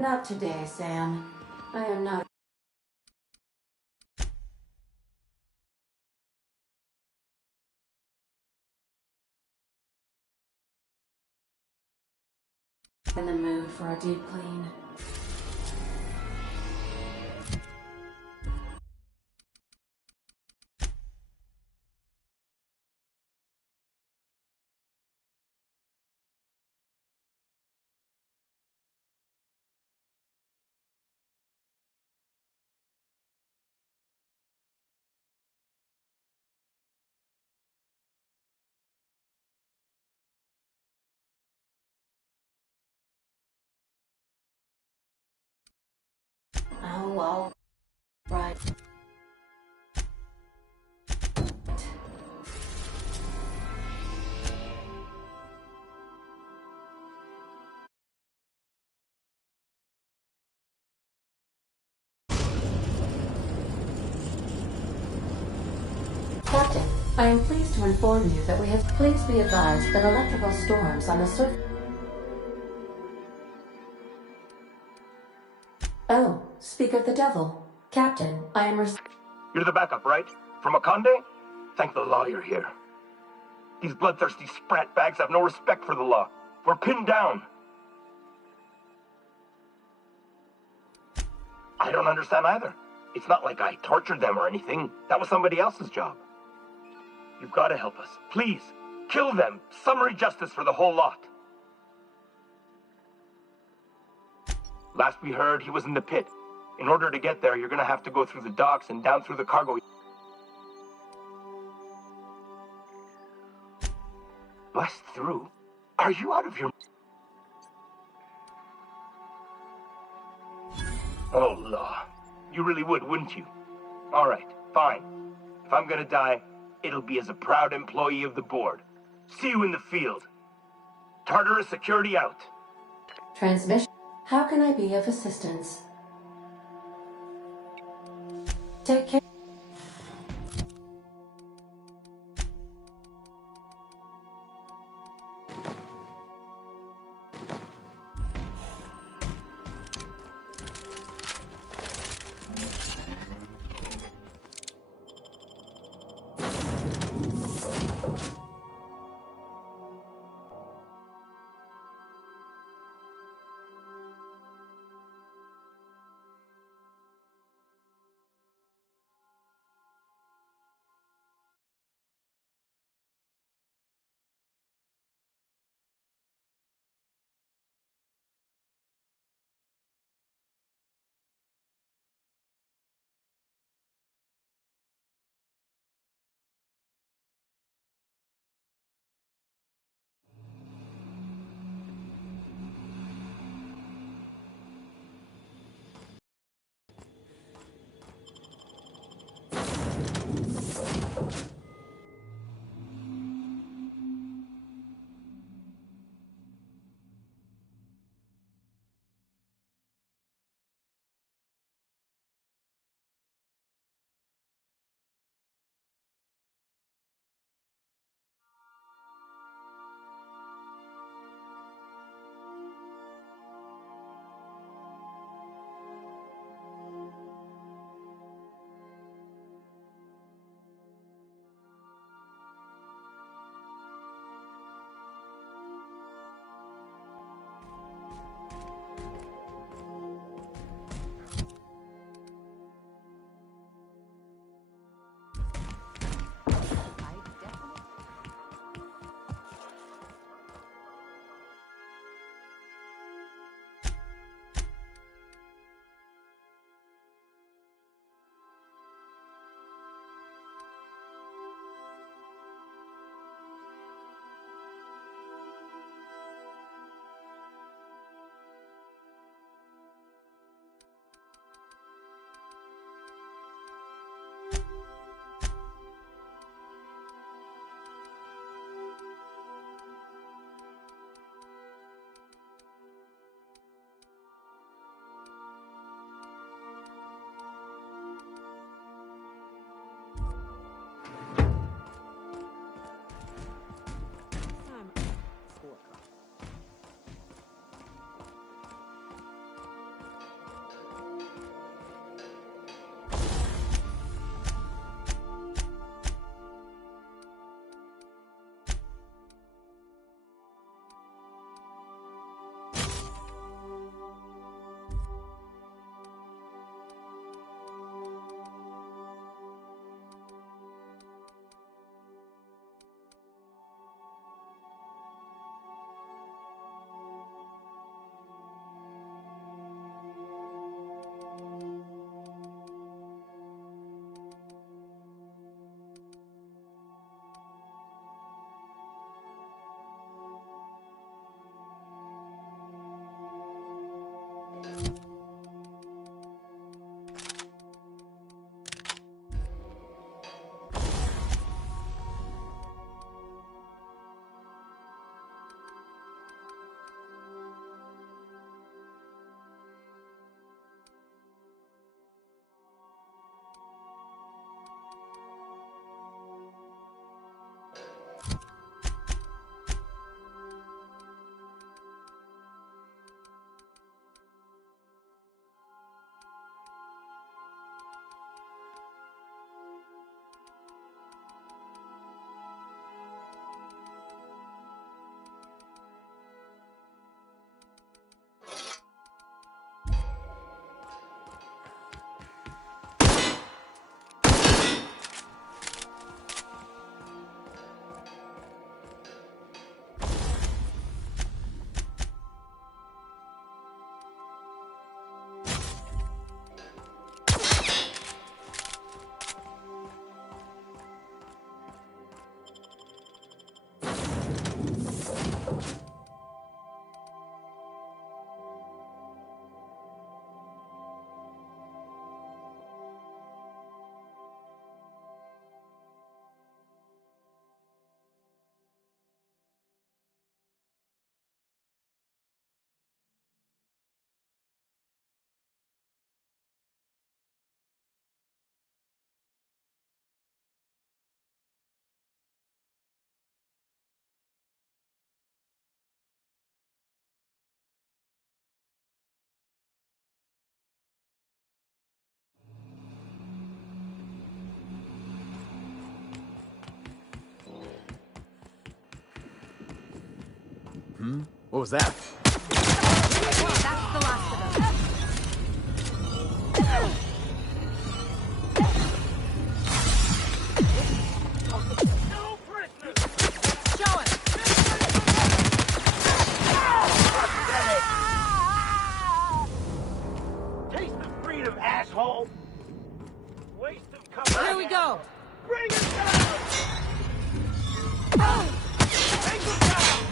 Not today, Sam. I am not in the mood for a deep clean. Oh, all right. Captain, I am pleased to inform you that we have... Please be advised that electrical storms on the surface... Oh, speak of the devil. Captain, I am... You're the backup, right? From Akande? Thank the law you're here. These bloodthirsty sprat bags have no respect for the law. We're pinned down. I don't understand either. It's not like I tortured them or anything. That was somebody else's job. You've got to help us. Please, kill them. Summary justice for the whole lot. Last we heard, he was in the pit. In order to get there, you're going to have to go through the docks and down through the cargo. Bust through? Are you out of your... Oh, law. You really would, wouldn't you? All right, fine. If I'm gonna die, it'll be as a proud employee of the board. See you in the field. Tartarus security out. Transmission. How can I be of assistance? Take care. What was that? That's the last of them. No prisoners! Show him! Taste of freedom, asshole! Waste of cover. Here we go! Bring it down! Take him down!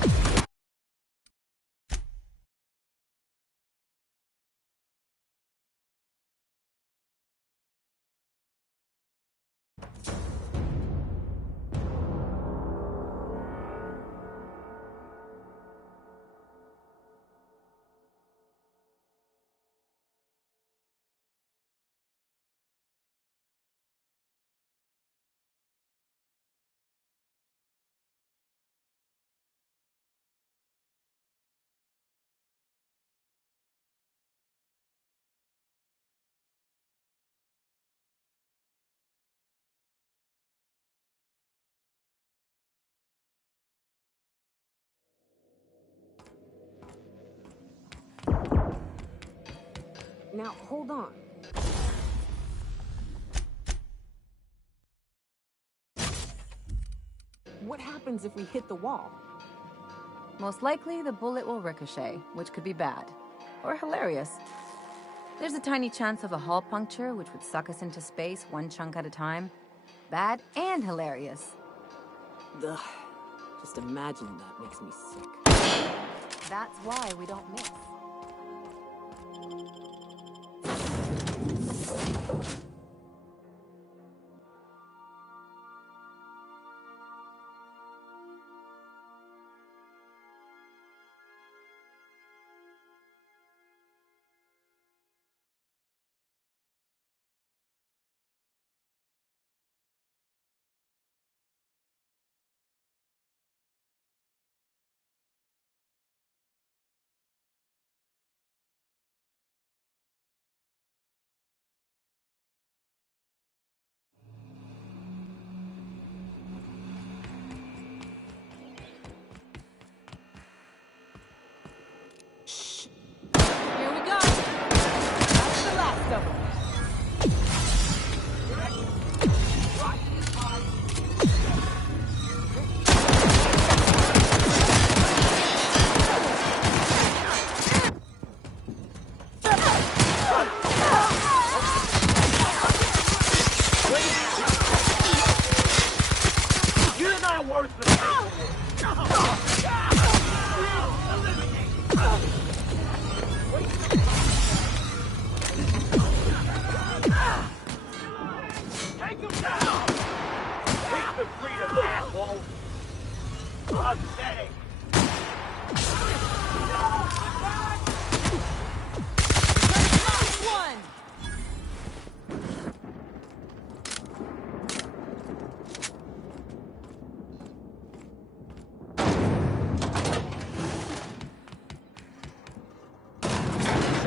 Now, hold on. What happens if we hit the wall? Most likely, the bullet will ricochet, which could be bad. Or hilarious. There's a tiny chance of a hull puncture, which would suck us into space one chunk at a time. Bad and hilarious. Ugh. Just imagining that makes me sick. That's why we don't miss.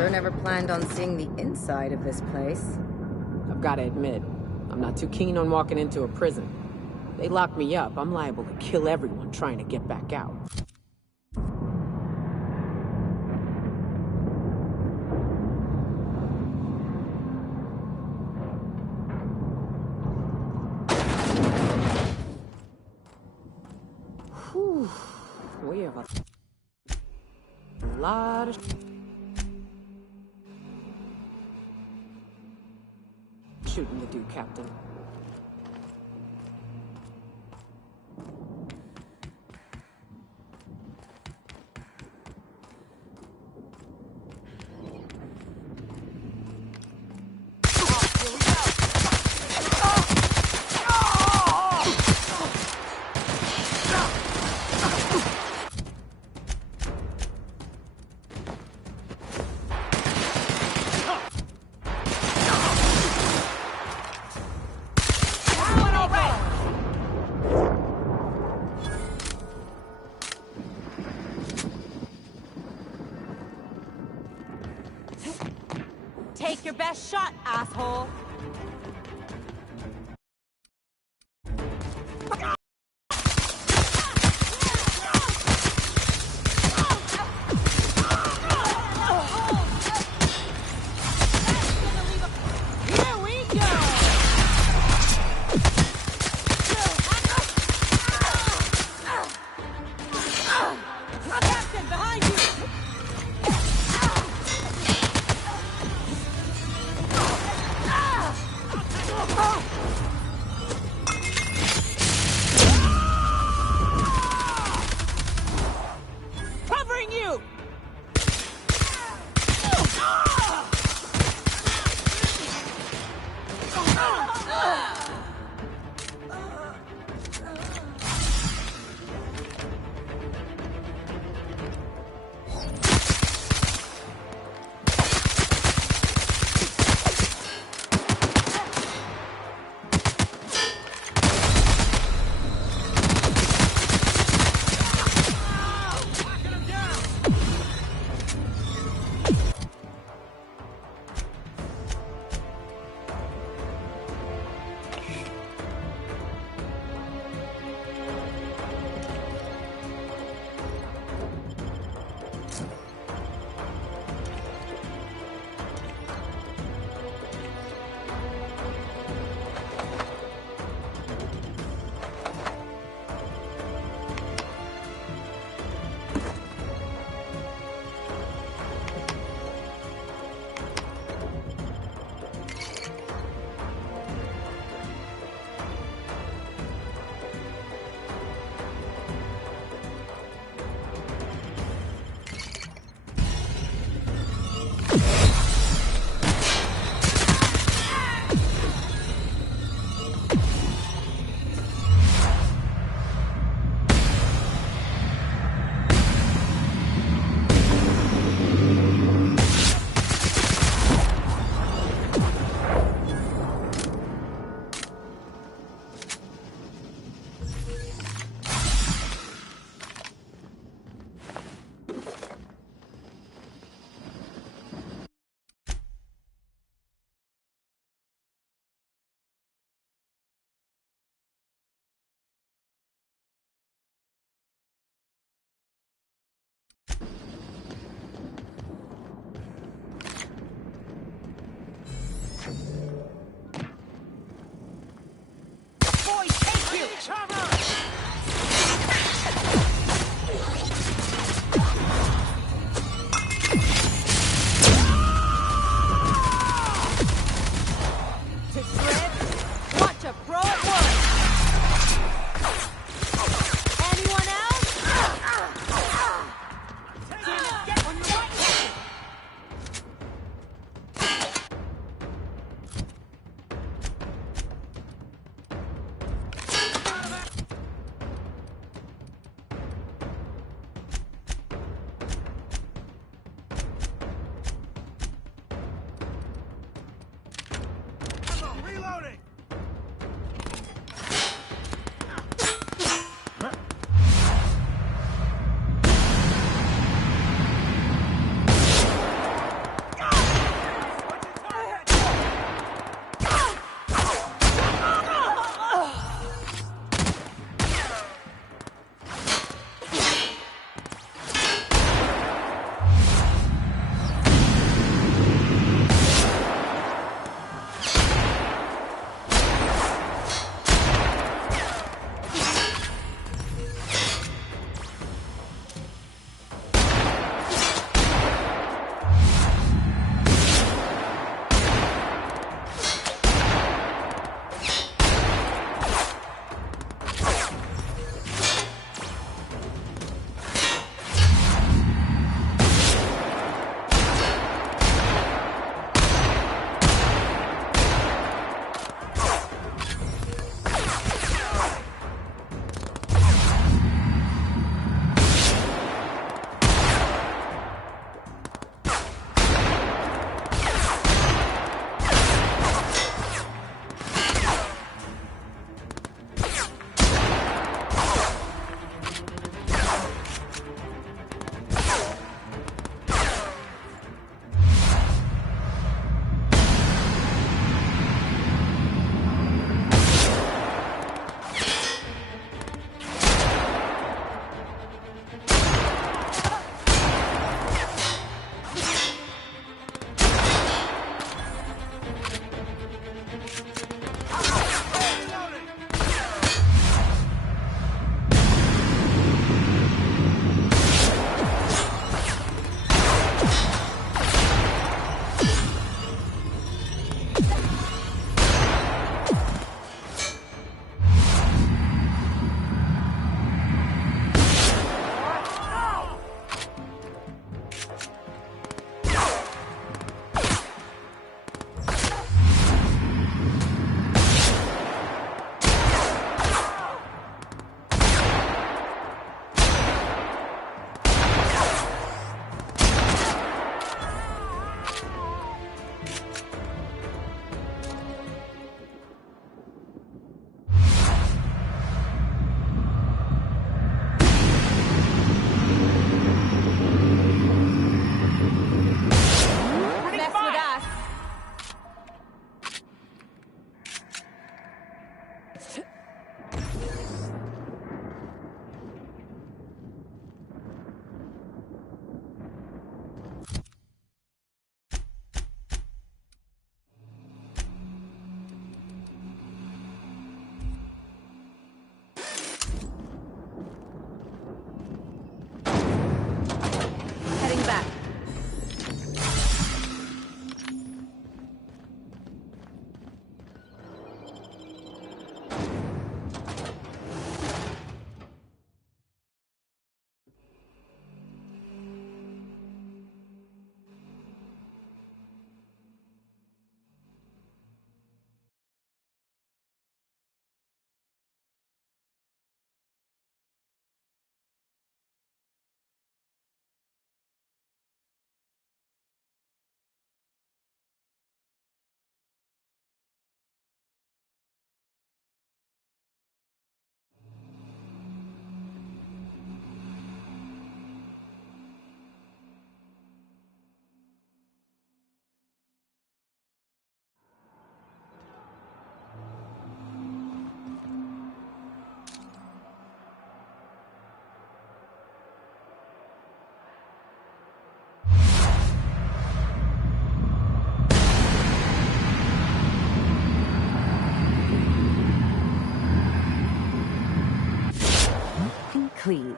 sure never planned on seeing the inside of this place. I've got to admit, I'm not too keen on walking into a prison. They lock me up, I'm liable to kill everyone trying to get back out. Whew. We have a lot of shooting to do, Captain. Take your best shot, asshole! Here we go! Captain, behind you! clean.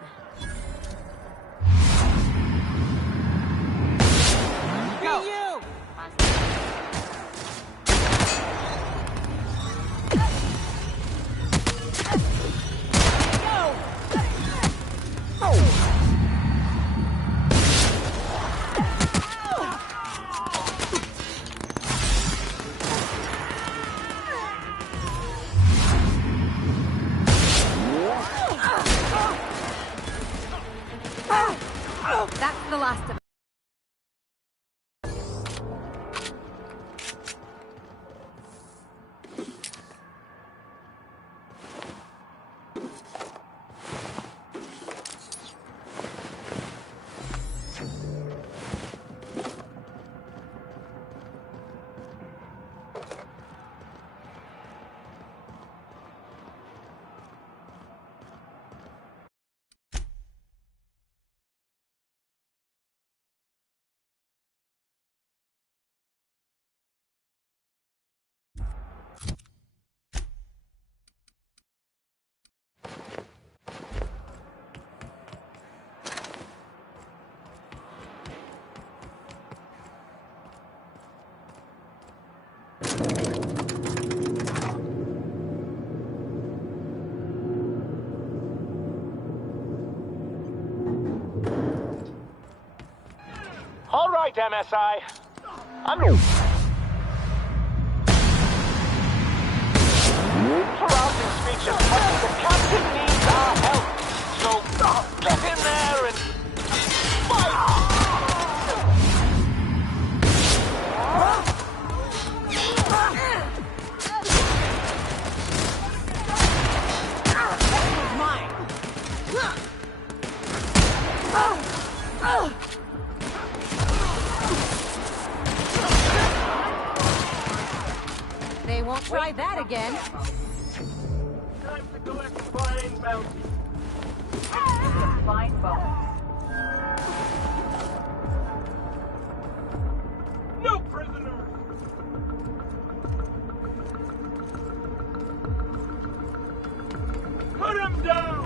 That's the last of it. All right, MSI. Surrounding speeches, but the captain needs our help. So, get in there and fight! They won't try that again. Time to collect fine bounty. Fine bonus. No prisoners! Put him down!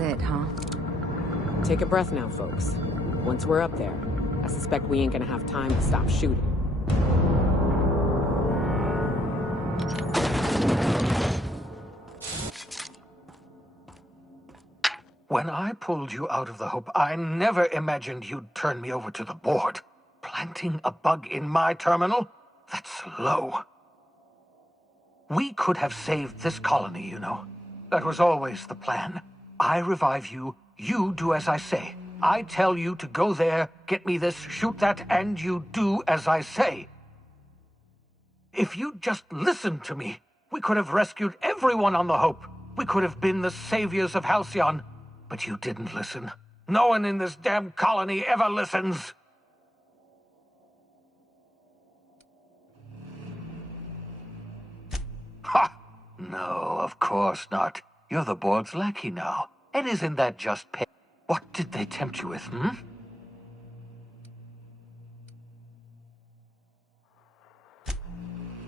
it, huh? Take a breath now, folks. Once we're up there, I suspect we ain't gonna have time to stop shooting. When I pulled you out of the Hope, I never imagined you'd turn me over to the board. Planting a bug in my terminal? That's low. We could have saved this colony, you know. That was always the plan. I revive you, you do as I say. I tell you to go there, get me this, shoot that, and you do as I say. If you'd just listened to me, we could have rescued everyone on the Hope. We could have been the saviors of Halcyon. But you didn't listen. No one in this damn colony ever listens. Ha! No, of course not. You're the board's lackey now. And isn't that just pay? What did they tempt you with, hmm?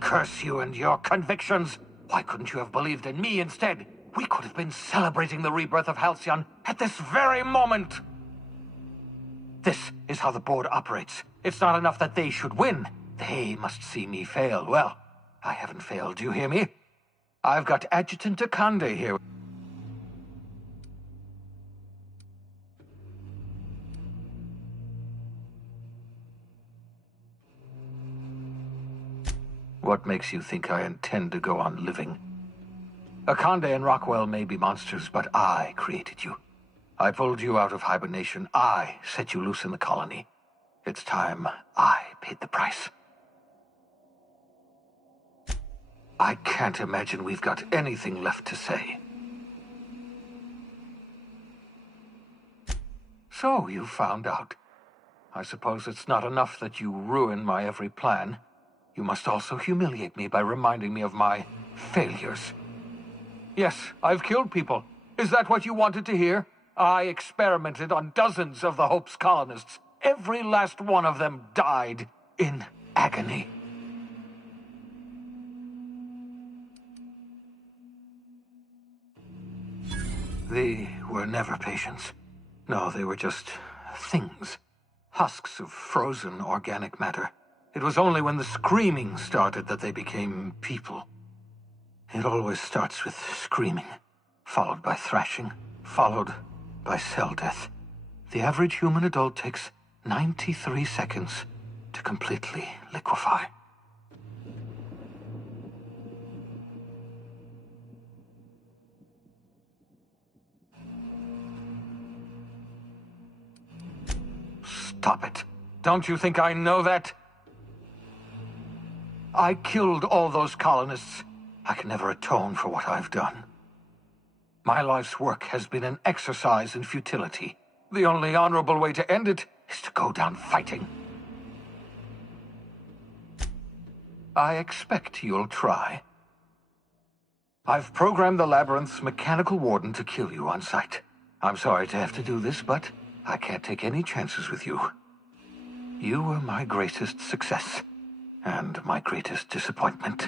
Curse you and your convictions! Why couldn't you have believed in me instead? We could have been celebrating the rebirth of Halcyon at this very moment! This is how the board operates. It's not enough that they should win. They must see me fail. Well, I haven't failed, do you hear me? I've got Adjutant Akande here. What makes you think I intend to go on living? Akande and Rockwell may be monsters, but I created you. I pulled you out of hibernation. I set you loose in the colony. It's time I paid the price. I can't imagine we've got anything left to say. So you found out. I suppose it's not enough that you ruin my every plan. You must also humiliate me by reminding me of my failures. Yes, I've killed people. Is that what you wanted to hear? I experimented on dozens of the Hope's colonists. Every last one of them died in agony. They were never patients. No, they were just things. Husks of frozen organic matter. It was only when the screaming started that they became people. It always starts with screaming, followed by thrashing, followed by cell death. The average human adult takes 93 seconds to completely liquefy. Stop it. Don't you think I know that? I killed all those colonists. I can never atone for what I've done. My life's work has been an exercise in futility. The only honorable way to end it is to go down fighting. I expect you'll try. I've programmed the Labyrinth's mechanical warden to kill you on sight. I'm sorry to have to do this, but I can't take any chances with you. You were my greatest success. And my greatest disappointment.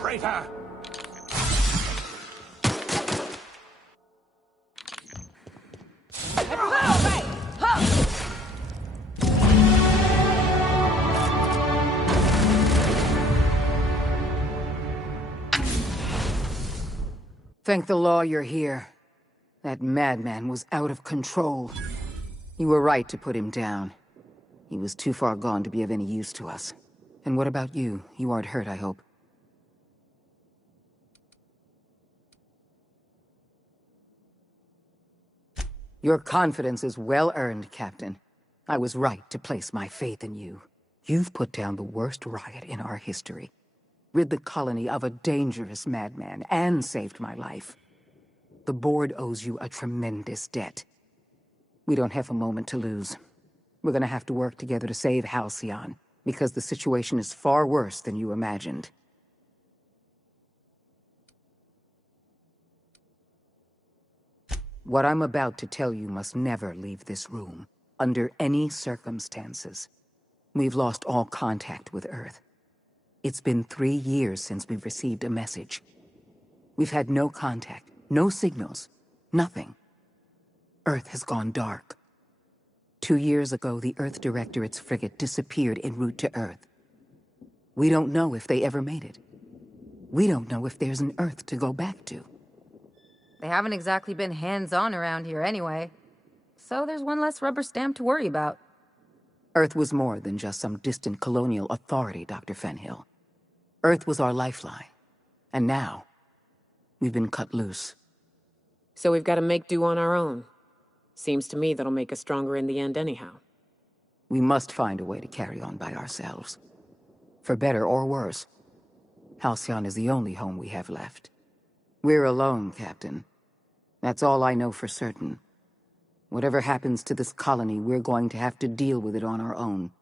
Traitor! Thank the law you're here. That madman was out of control. You were right to put him down. He was too far gone to be of any use to us. And what about you? You aren't hurt, I hope. Your confidence is well-earned, Captain. I was right to place my faith in you. You've put down the worst riot in our history, rid the colony of a dangerous madman, and saved my life. The board owes you a tremendous debt. We don't have a moment to lose. We're gonna have to work together to save Halcyon, because the situation is far worse than you imagined. What I'm about to tell you must never leave this room, under any circumstances. We've lost all contact with Earth. It's been 3 years since we've received a message. We've had no contact, no signals, nothing. Earth has gone dark. 2 years ago, the Earth Directorate's frigate disappeared en route to Earth. We don't know if they ever made it. We don't know if there's an Earth to go back to. They haven't exactly been hands-on around here anyway. So there's one less rubber stamp to worry about. Earth was more than just some distant colonial authority, Dr. Fenhill. Earth was our lifeline. And now, we've been cut loose. So we've got to make do on our own. Seems to me that'll make us stronger in the end anyhow. We must find a way to carry on by ourselves. For better or worse. Halcyon is the only home we have left. We're alone, Captain. That's all I know for certain. Whatever happens to this colony, we're going to have to deal with it on our own.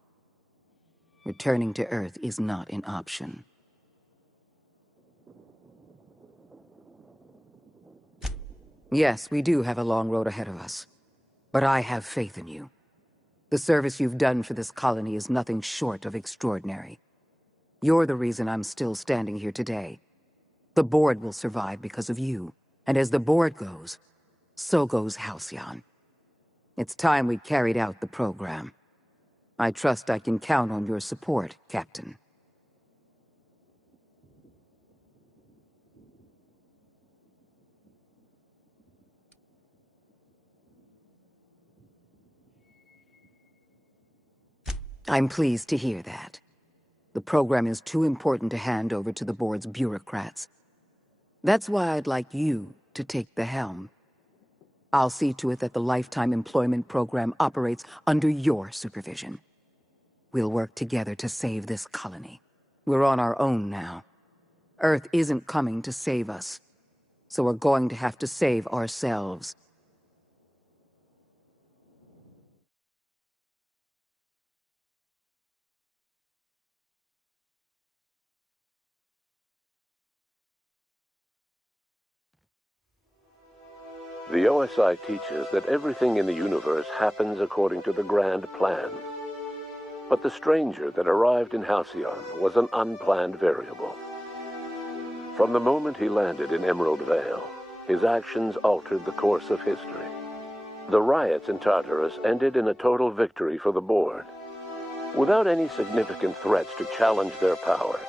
Returning to Earth is not an option. Yes, we do have a long road ahead of us. But I have faith in you. The service you've done for this colony is nothing short of extraordinary. You're the reason I'm still standing here today. The board will survive because of you. And as the board goes, so goes Halcyon. It's time we carried out the program. I trust I can count on your support, Captain. I'm pleased to hear that. The program is too important to hand over to the board's bureaucrats. That's why I'd like you to take the helm. I'll see to it that the lifetime employment program operates under your supervision. We'll work together to save this colony. We're on our own now. Earth isn't coming to save us, so we're going to have to save ourselves. The OSI teaches that everything in the universe happens according to the grand plan. But the stranger that arrived in Halcyon was an unplanned variable. From the moment he landed in Emerald Vale, his actions altered the course of history. The riots in Tartarus ended in a total victory for the board. Without any significant threats to challenge their power,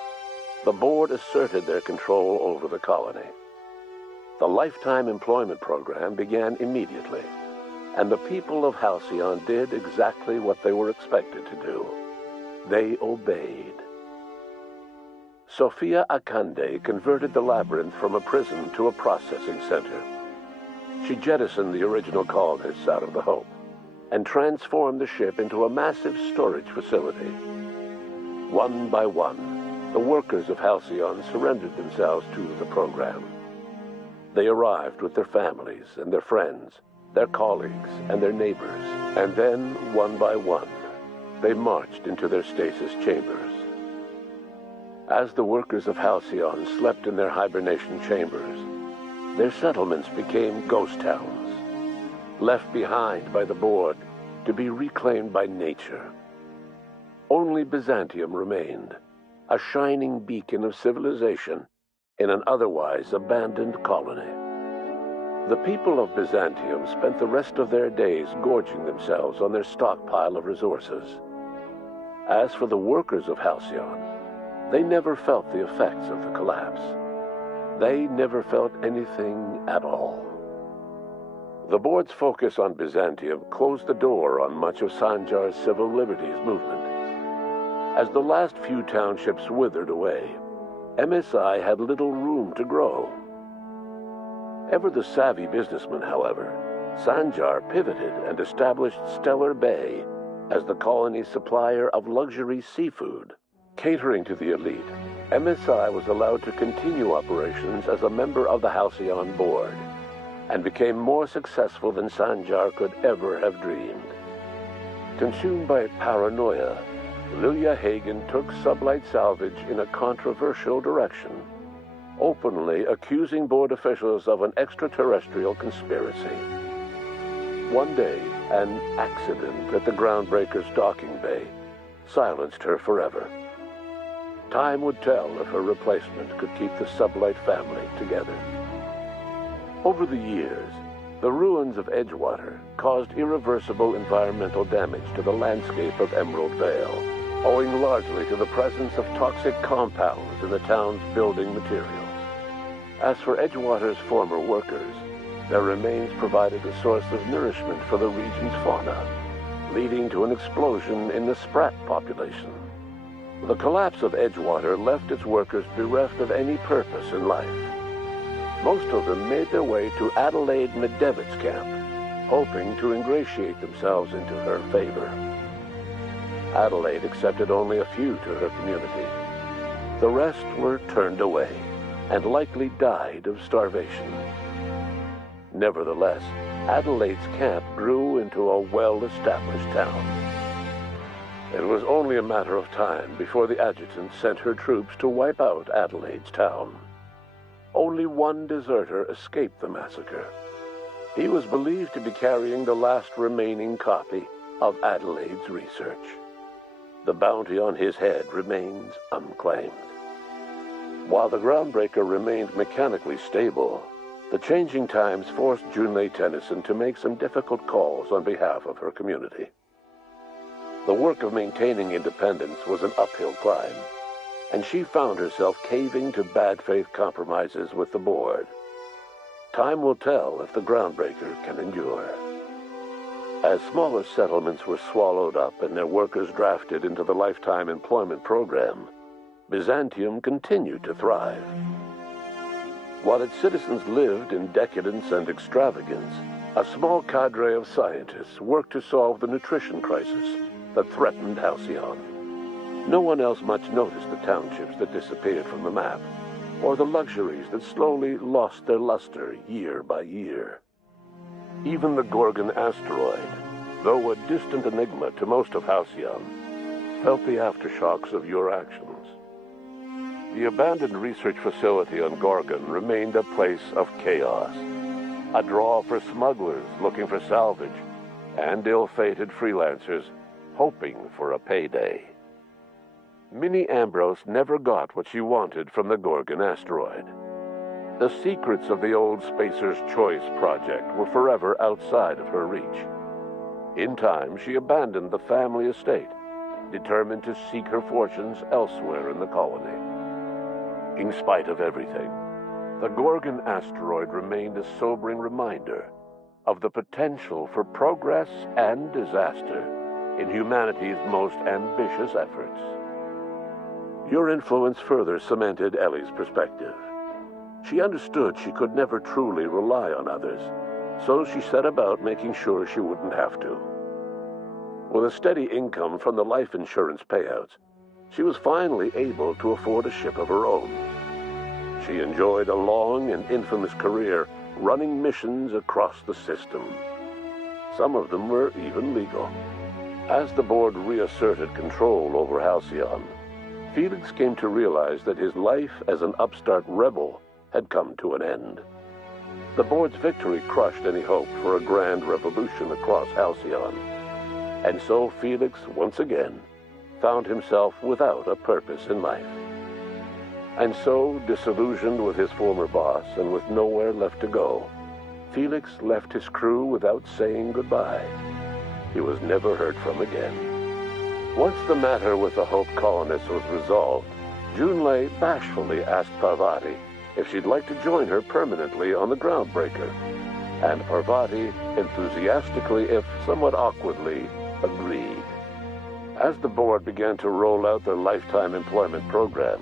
the board asserted their control over the colony. The lifetime employment program began immediately, and the people of Halcyon did exactly what they were expected to do. They obeyed. Sophia Akande converted the labyrinth from a prison to a processing center. She jettisoned the original colonists out of the Hope and transformed the ship into a massive storage facility. One by one, the workers of Halcyon surrendered themselves to the program. They arrived with their families and their friends, their colleagues and their neighbors, and then, one by one, they marched into their stasis chambers. As the workers of Halcyon slept in their hibernation chambers, their settlements became ghost towns, left behind by the board to be reclaimed by nature. Only Byzantium remained, a shining beacon of civilization in an otherwise abandoned colony. The people of Byzantium spent the rest of their days gorging themselves on their stockpile of resources. As for the workers of Halcyon, they never felt the effects of the collapse. They never felt anything at all. The board's focus on Byzantium closed the door on much of Sanjar's civil liberties movement. As the last few townships withered away, MSI had little room to grow. Ever the savvy businessman, however, Sanjar pivoted and established Stellar Bay as the colony's supplier of luxury seafood. Catering to the elite, MSI was allowed to continue operations as a member of the Halcyon board, and became more successful than Sanjar could ever have dreamed. Consumed by paranoia, Lilia Hagen took Sublight Salvage in a controversial direction, openly accusing board officials of an extraterrestrial conspiracy. One day, an accident at the Groundbreaker's docking bay silenced her forever. Time would tell if her replacement could keep the Sublight family together. Over the years, the ruins of Edgewater caused irreversible environmental damage to the landscape of Emerald Vale, owing largely to the presence of toxic compounds in the town's building materials. As for Edgewater's former workers, their remains provided a source of nourishment for the region's fauna, leading to an explosion in the sprat population. The collapse of Edgewater left its workers bereft of any purpose in life. Most of them made their way to Adelaide Medevitt's camp, hoping to ingratiate themselves into her favor. Adelaide accepted only a few to her community. The rest were turned away, and likely died of starvation. Nevertheless, Adelaide's camp grew into a well-established town. It was only a matter of time before the adjutant sent her troops to wipe out Adelaide's town. Only one deserter escaped the massacre. He was believed to be carrying the last remaining copy of Adelaide's research. The bounty on his head remains unclaimed. While the Groundbreaker remained mechanically stable, The changing times forced Junlei Tennyson to make some difficult calls on behalf of her community. The work of maintaining independence was an uphill climb, and she found herself caving to bad faith compromises with the board. Time will tell if the groundbreaker can endure. As smaller settlements were swallowed up and their workers drafted into the lifetime employment program, Byzantium continued to thrive. While its citizens lived in decadence and extravagance, a small cadre of scientists worked to solve the nutrition crisis that threatened Halcyon. No one else much noticed the townships that disappeared from the map, or the luxuries that slowly lost their luster year by year. Even the Gorgon asteroid, though a distant enigma to most of Halcyon, felt the aftershocks of your actions. The abandoned research facility on Gorgon remained a place of chaos, a draw for smugglers looking for salvage, and ill-fated freelancers hoping for a payday. Minnie Ambrose never got what she wanted from the Gorgon asteroid. The secrets of the old Spacer's Choice project were forever outside of her reach. In time, she abandoned the family estate, determined to seek her fortunes elsewhere in the colony. In spite of everything, the Gorgon asteroid remained a sobering reminder of the potential for progress and disaster in humanity's most ambitious efforts. Your influence further cemented Ellie's perspective. She understood she could never truly rely on others, so she set about making sure she wouldn't have to. With a steady income from the life insurance payouts, she was finally able to afford a ship of her own. She enjoyed a long and infamous career running missions across the system. Some of them were even legal. As the board reasserted control over Halcyon, Felix came to realize that his life as an upstart rebel had come to an end. The board's victory crushed any hope for a grand revolution across Halcyon, and so Felix, once again, found himself without a purpose in life. And so, disillusioned with his former boss and with nowhere left to go, Felix left his crew without saying goodbye. He was never heard from again. Once the matter with the Hope colonists was resolved, Junlei bashfully asked Parvati if she'd like to join her permanently on the Groundbreaker, and Parvati enthusiastically, if somewhat awkwardly, agreed. As the board began to roll out their lifetime employment program,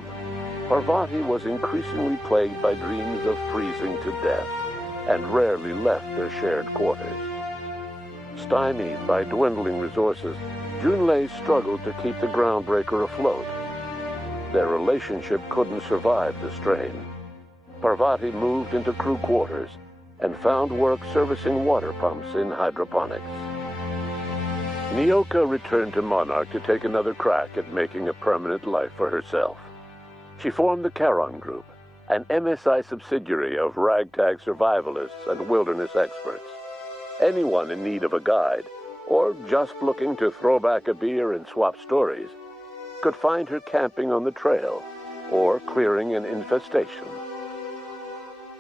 Parvati was increasingly plagued by dreams of freezing to death, and rarely left their shared quarters. Stymied by dwindling resources, Junlei struggled to keep the Groundbreaker afloat. Their relationship couldn't survive the strain. Parvati moved into crew quarters and found work servicing water pumps in hydroponics. Nyoka returned to Monarch to take another crack at making a permanent life for herself. She formed the Charon Group, an MSI subsidiary of ragtag survivalists and wilderness experts. Anyone in need of a guide, or just looking to throw back a beer and swap stories, could find her camping on the trail or clearing an infestation.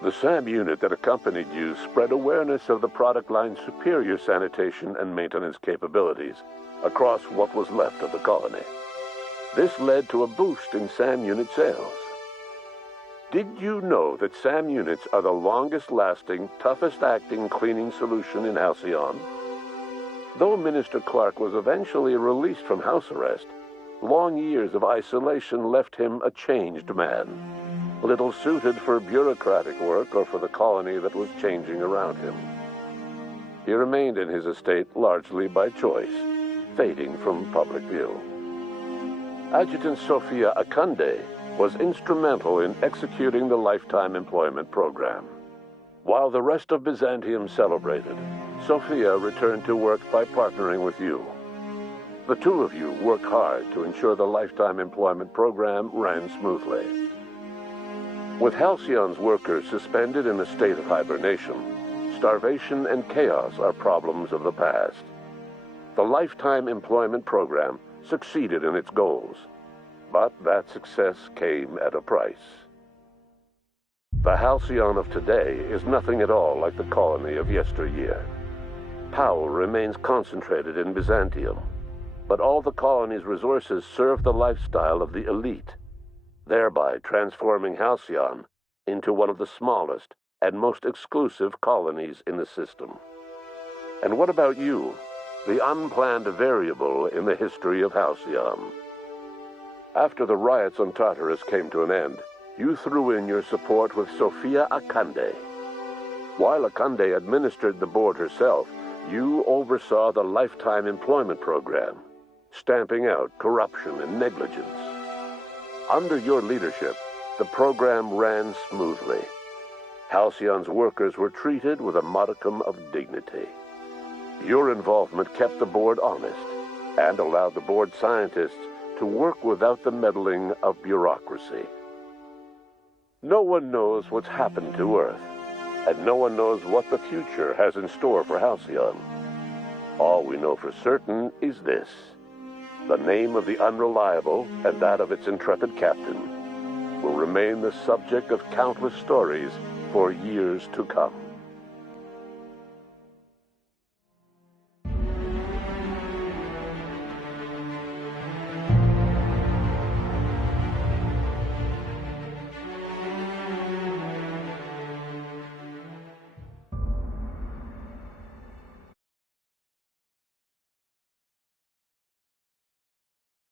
The SAM unit that accompanied you spread awareness of the product line's superior sanitation and maintenance capabilities across what was left of the colony. This led to a boost in SAM unit sales. Did you know that SAM units are the longest-lasting, toughest-acting cleaning solution in Halcyon? Though Minister Clark was eventually released from house arrest, long years of isolation left him a changed man, little suited for bureaucratic work or for the colony that was changing around him. He remained in his estate largely by choice, fading from public view. Adjutant Sophia Akande was instrumental in executing the lifetime employment program. While the rest of Byzantium celebrated, Sophia returned to work by partnering with you. The two of you worked hard to ensure the lifetime employment program ran smoothly. With Halcyon's workers suspended in a state of hibernation, starvation and chaos are problems of the past. The lifetime employment program succeeded in its goals, but that success came at a price. The Halcyon of today is nothing at all like the colony of yesteryear. Power remains concentrated in Byzantium, but all the colony's resources serve the lifestyle of the elite, thereby transforming Halcyon into one of the smallest and most exclusive colonies in the system. And what about you, the unplanned variable in the history of Halcyon? After the riots on Tartarus came to an end, you threw in your support with Sophia Akande. While Akande administered the board herself, you oversaw the lifetime employment program, stamping out corruption and negligence. Under your leadership, the program ran smoothly. Halcyon's workers were treated with a modicum of dignity. Your involvement kept the board honest and allowed the board scientists to work without the meddling of bureaucracy. No one knows what's happened to Earth, and no one knows what the future has in store for Halcyon. All we know for certain is this: the name of the Unreliable and that of its intrepid captain will remain the subject of countless stories for years to come.